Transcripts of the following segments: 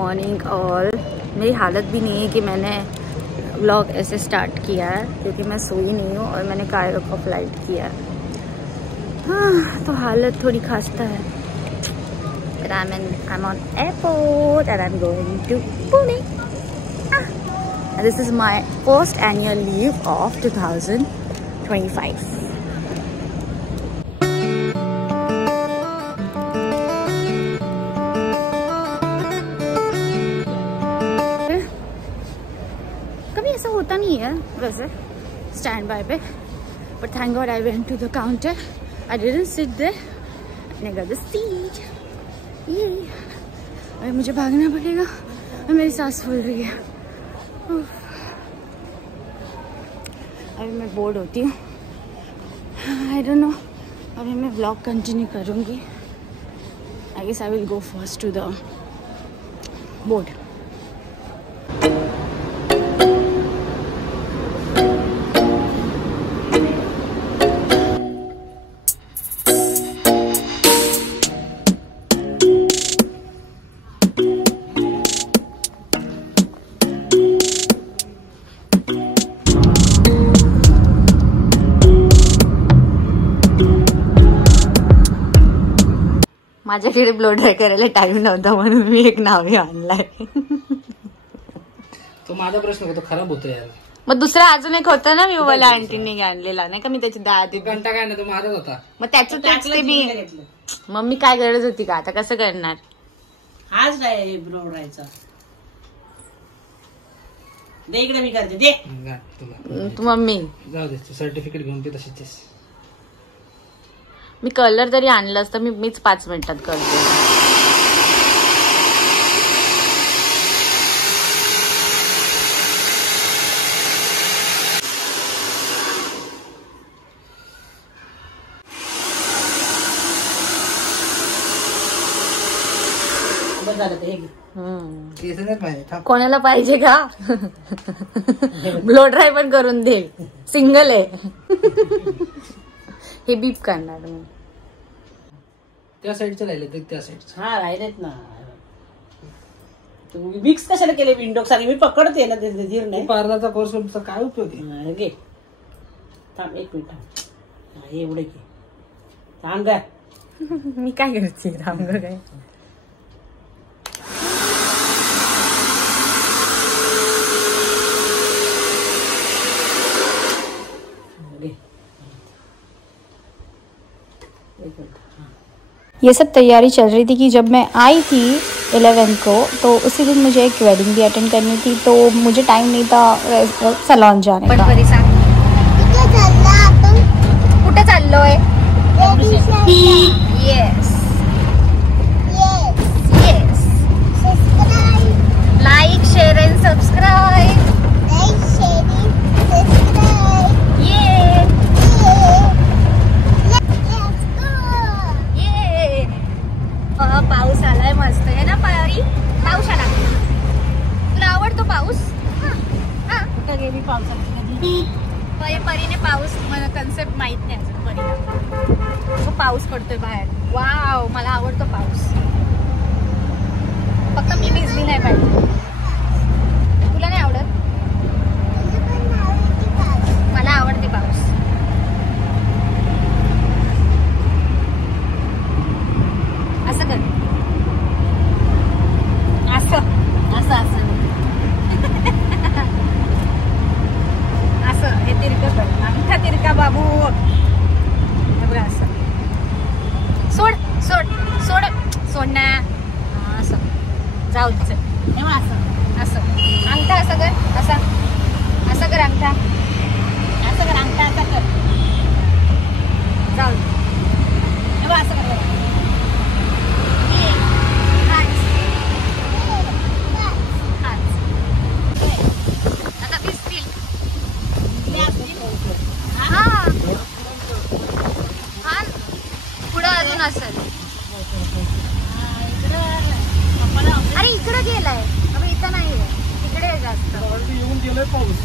Morning all. मेरी हालत भी नहीं है कि मैंने व्लॉग ऐसे स्टार्ट किया है क्योंकि मैं सोई नहीं हूँ और मैंने कायरो का फ्लाइट किया है। हाँ, तो हालत थोड़ी खस्ता है। But I'm on airport and I'm going to Pune. And this is my first annual leave of 2025. कभी ऐसा होता नहीं है वैसे stand by pay, but thank God I went to the counter. I didn't sit there and I got the seat. ये अभी मुझे भागना पड़ेगा और मेरी सांस फूल रही है। अभी मैं बोर्ड होती हूँ। आई डोंट नो अभी मैं व्लॉग कंटिन्यू करूँगी। I guess I will go first to the board. माझ्याकडे ब्लो ड्राय करायला टाइम नव्हता म्हणून मी एक नावे आणलाय। तो माझा प्रश्न होता, खराब होतो यार। मग दुसरा अजून एक होता ना विवाला आंटीने आणलेला नाही का, मी त्याची घंटा काय ना तो माझाच होता। मग त्याच ते मी मम्मी काय गरज होती का आता कसं करणार? हाच ब्लो ड्रायचा दे इकडे, मी करते दे तू मम्मी जाऊ दे, सर्टिफिकेट घेऊन ते तशीच। मी कलर तरी आणलं असतं, मीच 5 मिनिटात करते। कोणाला पाहिजे का? ब्लो ड्राय पण करून दे, सिंगल आहे। हे बीप करणार मी त्या साईडचं राहिले त्या साईडचं। हा राहिलेत ना, तुम्ही मिक्स कशाला केले विंडो सारी? मी पकडते ना ते धीर नाही। पार्लरचा कोर्स तुमचा काय उपयोग आहे? घे थांब एक मिनिट, थांब एवढे घे, थांब काय मी काय करते थांब काय। ये सब तैयारी चल रही थी कि जब मैं आई थी 11 को तो उसी दिन मुझे एक वेडिंग भी अटेंड करनी थी, तो मुझे टाइम नहीं था सलॉन जाने का। कुठे चाललोय? Yes yes, like share and subscribe. पाऊस आलाय मस्त आहे ना पारी, पाऊस आला। तुला आवडतो पाऊस? कुठे गेली पावसाची? परीने पाऊस, मला कन्सेप्ट माहित नाही अजून परीला। तो पाऊस पडतोय बाहेर, वाव मला आवडतो पाऊस, फक्त मी भिजली नाही पाहिजे। तुला नाही आवडत? मला आवडते पाऊस। असं कर, असं असं असं असं, हे तिरकं कर, अंगठा तिरका बाबू, बघा असं। सोड सोड सोड सोड ना, असं जाऊ दे, तेव्हा असं असं अंगठा असं कर, असा असं कर, अंगठा असं कर, अंगठा असा कर, जाऊ दे, तेव्हा असं कर। अरे इकडे गेलाय, इथं नाही, इकडे जास्त येऊन गेलाय पाऊस।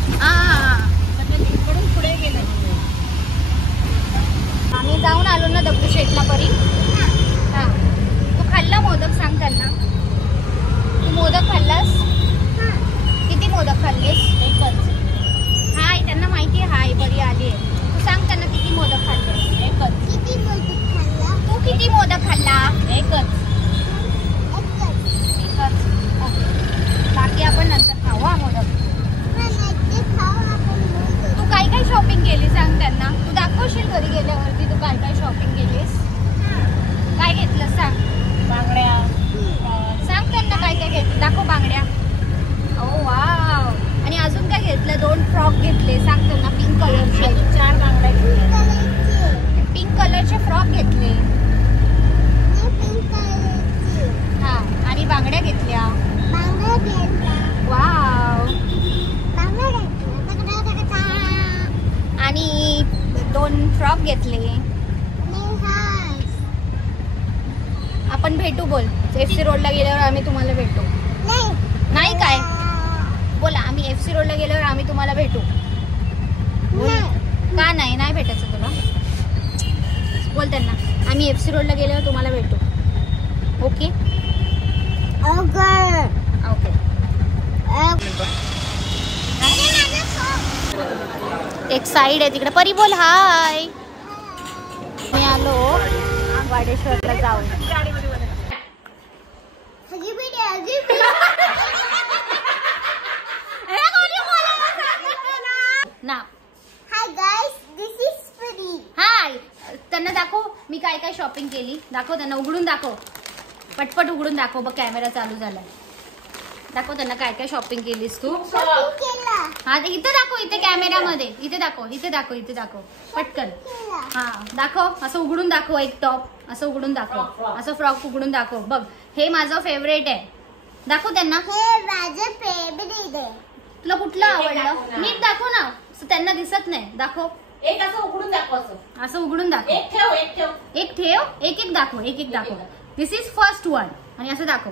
इकडून पुढे गेलाय। आम्ही जाऊन आलो ना दगडूशेठला परी। हा, तू खाल्ला मोदक? सांग त्यांना, तू मोदक आपण भेटू बोल. FC रोडला गेल्यावर आम्ही तुम्हाला भेटू. नाही काय बोला, आम्ही FC रोडला गेल्यावर आम्ही तुम्हाला भेटू. का नाही भेटायचं तुला? बोल त्यांना, आम्ही FC रोडला गेल्यावर तुम्हाला भेटू. Okay okay okay. एक साइड आहे तिकडे. परी बोल हाय. मी आलो वाडेश्वरला जाऊन. ना हाय गाइस, दिस इज परी. हाय. त्यांना दाखव मी काय काय शॉपिंग केली. दाखव त्यांना, उघडून दाखव, पटपट उघडून दाखव. बघ कॅमेरा चालू झालाय. दाखव त्यांना काय काय शॉपिंग केलीस तू. हा इथे दाखव, इथे कॅमेरामध्ये. इथे दाखव, इथे दाखव, इथे दाखव पटकन. हा दाखव, असं उघडून दाखव. एक टॉप असं उघडून दाखव, असं फ्रॉक उघडून दाखव. बघ हे माझं फेवरेट आहे. दाखव त्यांना. हे माझं फेवरेट आहे. तुला कुठलं आवडलं नीट दाखव ना, त्यांना दिसत नाही. दाखव. एक असं उघडून दाखव. असं उघडून दाखव. एक ठेव, एक ठेव, एक ठेव. एक एक दाखव, एक एक दाखव. This is first one. आणि असं दाखव.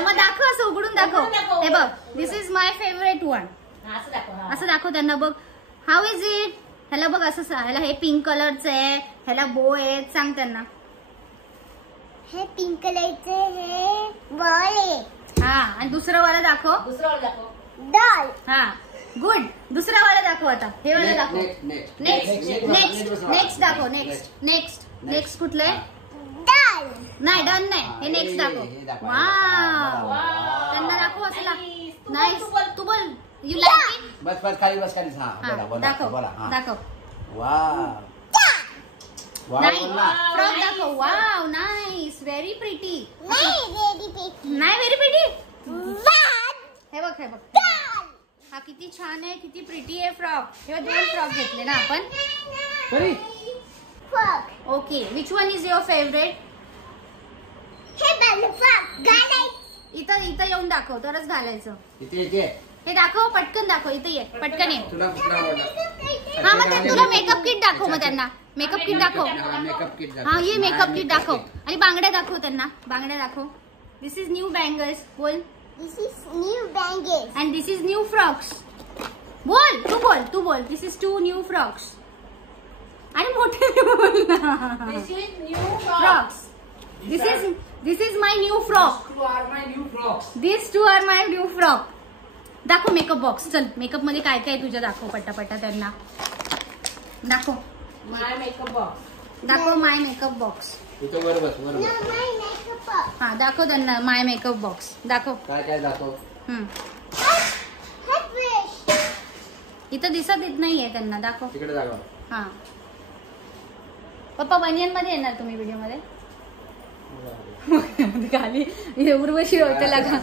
मग दाखव, असं उघडून दाखव. हे बघ, दिस इज माय फेवरेट वन. असं दाखव त्यांना. बघ हाऊ इज इट. ह्याला बघ असं, ह्याला हे पिंक कलरचं आहे, ह्याला बो आहे. सांग त्यांना. हे पिंक कलरचं हे बॉल आहे. हा आणि दुसरं वाला दाखव. दुसरं वाला दाखव. डॉल. हा गुड. दुसरा वाला दाखव. आता हे वाला दाखव. नेक्स्ट नेक्स्ट नेक्स्ट दाखव. नेक्स्ट नेक्स्ट नेक्स्ट कुठलं आहे. डॉल. नाही डन नाही, हे नेक्स्ट दाखव. वाव. त्यांना दाखव असं. नाही तू बोल. You like it. बस बस खाली बस खाली. हा दाखव दाखव. वाव. नाही फ्रॉक दाखव. Wow nice, very pretty. नाही व्हेरी प्रिटी. हे बघ हे बघ. हा किती छान आहे, किती प्रिटी आहे फ्रॉक. हे 2 फ्रॉक घेतले ना आपण. Okay, which one is your favourite. इथं इथं येऊन दाखव, तरच घालायचं. हे दाखव, पटकन दाखव. इथे ये, पटकन ये. हा मग तुला मेकअप किट दाखव. मग त्यांना मेकअप किट दाखव. हा ये मेकअप किट दाखव. आणि बांगड्या दाखव त्यांना. बांगड्या दाखव. This is new bangles. बोल. This is new bangles and this is new frocks. बोल तू बोल, तू बोल. This is 2 new frocks. आणि मोठे बोल. This is new frocks. This is my new frock. This 2 are my new frock. दाखव मेकअप बॉक्स. चल मेकअप मध्ये काय काय तुझ्या दाखव पटापटा. त्यांना दाखव. My makeup box. दाखव माय मेकअप बॉक्स. हा दाखव त्यांना माय मेकअप बॉक्स. दाखव. काय काय दाखव. इथं दिसत येत नाहीये त्यांना. दाखव. तिकडे दाखव. हा पप्पा बनियन मध्ये येणार तुम्ही व्हिडिओ मध्ये. खाली उर्वशी होते लागा.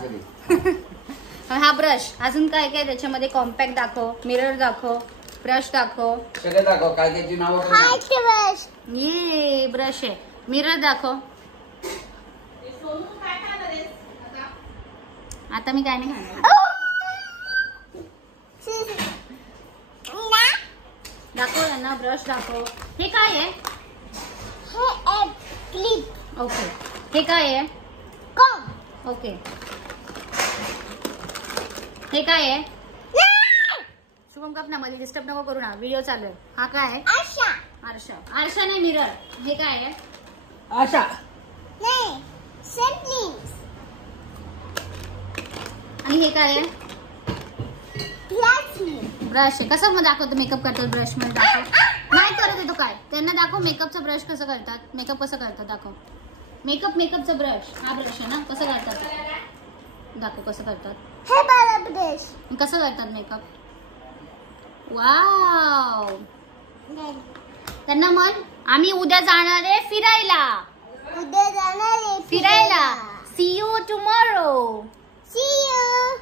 हा ब्रश. अजून काय काय त्याच्यामध्ये. कॉम्पॅक्ट दाखव, मिरर दाखव, ब्रश दाखव. सगळं दाखव. काय त्याची नाव. ये ब्रश आहे. मिरर दाखव. आता मी काय नाही खाणार. दाखव यांना. ब्रश दाखव. हे काय आहे. क्लिप. ओके. हे काय आहे. ओके. हे काय आहे. शुभम कप ना, मध्ये डिस्टर्ब नको करू ना, व्हिडिओ चालू आहे. हा काय आहे. आरशा. आरशा. आरशा नाही, मिरर. हे काय आहे. आशा. आणि हे काय आहे. ब्रश आहे. कसं मग दाखवतो मेकअप करतात ब्रश मध्ये. दाखव. नाही करत येतो काय. त्यांना दाखव मेकअपचा ब्रश कसं करतात. मेकअप कसं करतात दाखव. मेकअपचा ब्रश. हा ब्रश आहे ना. कसं करतात दाखव. कसं करतात. हे बाळा ब्रश. कसं करतात मेकअप. वाव. त्यांना म्हण आम्ही उद्या जाणार आहे फिरायला. उद्या जाणार आहे फिरायला. See you tomorrow. See you.